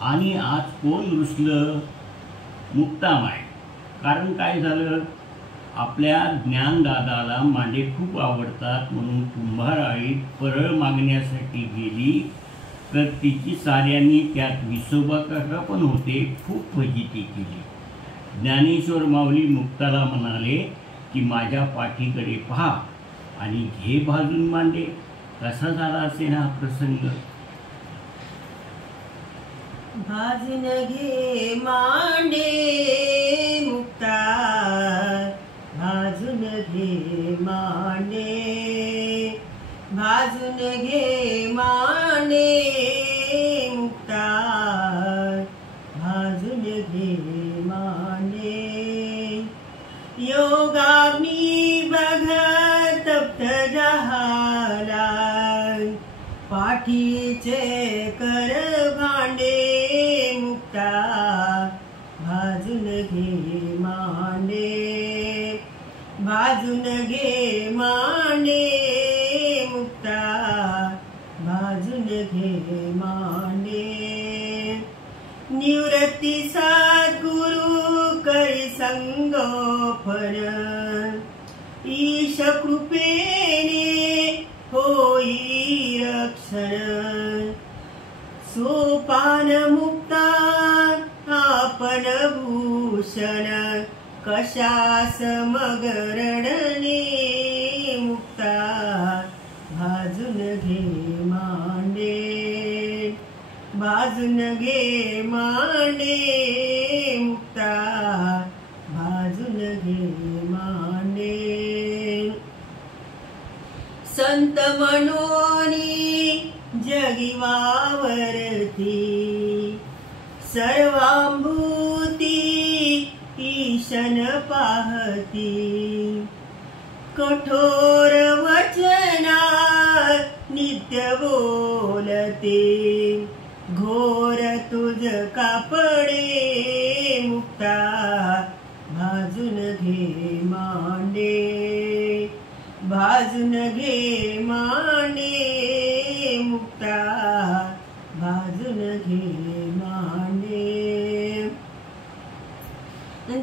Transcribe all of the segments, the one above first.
आणि आज कोण रुसलं? मुक्तामाय. कारण काय झालं? आपल्या ज्ञानदादाला मांडे खूप आवडतात म्हणून कुंभाराई परळ मागण्यासाठी गेली तर तिची साऱ्यांनी, त्यात विसोबा काका पण होते, खूप फजिती केली. ज्ञानेश्वर माऊली मुक्ताला म्हणाले की माझ्या पाठीकडे पहा आणि घे भाजून मांडे. कसा झाला असेल हा प्रसंग? भाजून घे मांडे मुक्ता, भाजून घे मांडे, भाजून घे मांडे मुक्ता, भाजून घे मांडे. योगाग्नी बघत तप्त झाला, पाठीचे कर भांडे मुक्ता, भाजून घे मांडे, भाजून घे मांडे मुक्ता, भाजून घे मांडे. निवृत्ती सद्गुरु करी संगोपन, ईश कृपेने होई रक्षण. सोपान मुक्ता आपण भूषण, कशास मग रडणे मुक्ता, भाजून घे मांडे, भाजून घे मांडे मुक्ता, भाजून घे मांडे. संत मनोनी जगी वावरती, सर्वांभूती ईशन पाहती. कठोर वचना नित्य बोलते, घोर तुझ कापडे मुक्ता, भाजून घे मांडे, भाजून घे मांडे मुक्ता, भाजून घे मांडे.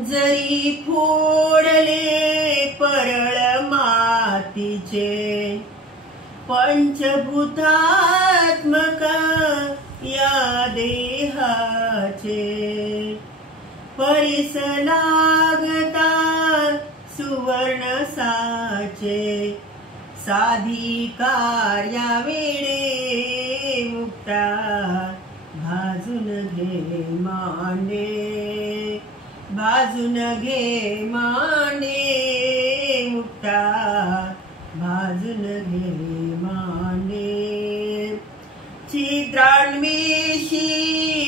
जरी फोडले परळ मातीचे, पंचभूतात्मक या देहाचे. परिस लागता सुवर्ण साचे, साधी कार्या वेळे मुक्ता, भाजून घे मांडे, भाजून घे मांडे मुक्ता, भाजून घे मांडे. चित्रान्वेषी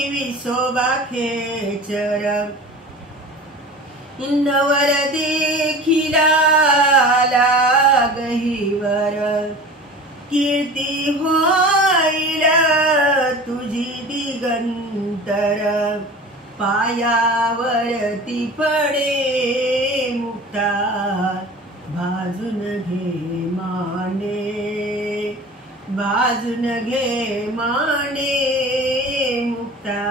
विसोबा खेचर, नवर देखिला लागहीवर. कीर्ती होईल तुझी दिगंतर, पायावरती पडे मुक्ता, भाजून घे मांडे, भाजून घे मांडे मुक्ता,